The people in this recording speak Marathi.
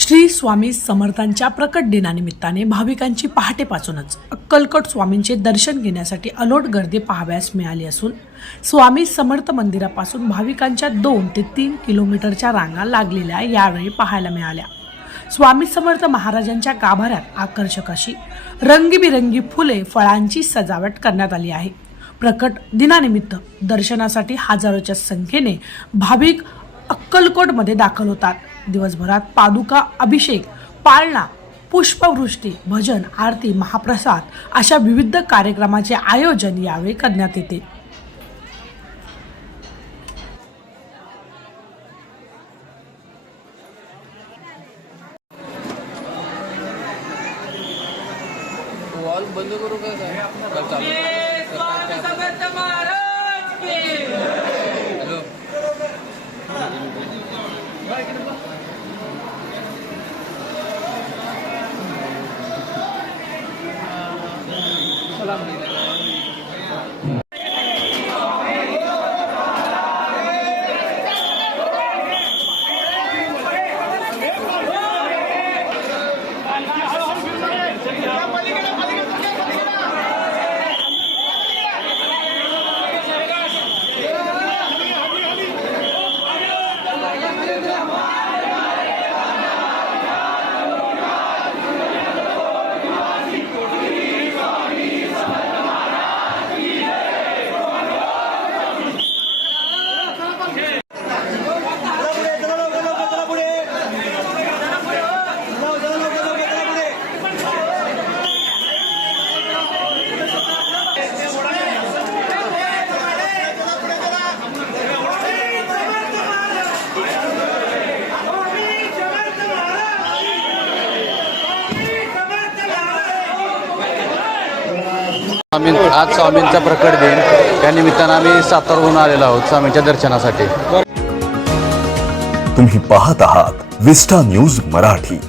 श्री स्वामी समर्थांच्या प्रकट दिनानिमित्ताने भाविकांची पहाटेपासूनच अक्कलकोट स्वामींचे दर्शन घेण्यासाठी अलोट गर्दी पाहाव्यास मिळाली असून स्वामी समर्थ मंदिरापासून भाविकांच्या दोन ते तीन किलोमीटरच्या रांगा लागलेल्या यावेळी पाहायला मिळाल्या. स्वामी समर्थ महाराजांच्या गाभाऱ्यात आकर्षक अशी रंगीबिरंगी फुले फळांची सजावट करण्यात आली आहे. प्रकट दिनानिमित्त दर्शनासाठी हजारोच्या संख्येने भाविक अक्कलकोटमध्ये दाखल होतात. दिवसभरात पादुका अभिषेक पाळणा पुष्पवृष्टी भजन आरती महाप्रसाद अशा विविध कार्यक्रमाचे आयोजन यावेळी करण्यात येते. बंद करू का Alhamdulillah. स्वामी आज स्वामींचा प्रकट दिन. त्या निमित्तानं आम्ही सातारहून आलेलो आहोत स्वामींच्या दर्शनासाठी. तुम्ही पाहत आहात विस्टा न्यूज मराठी.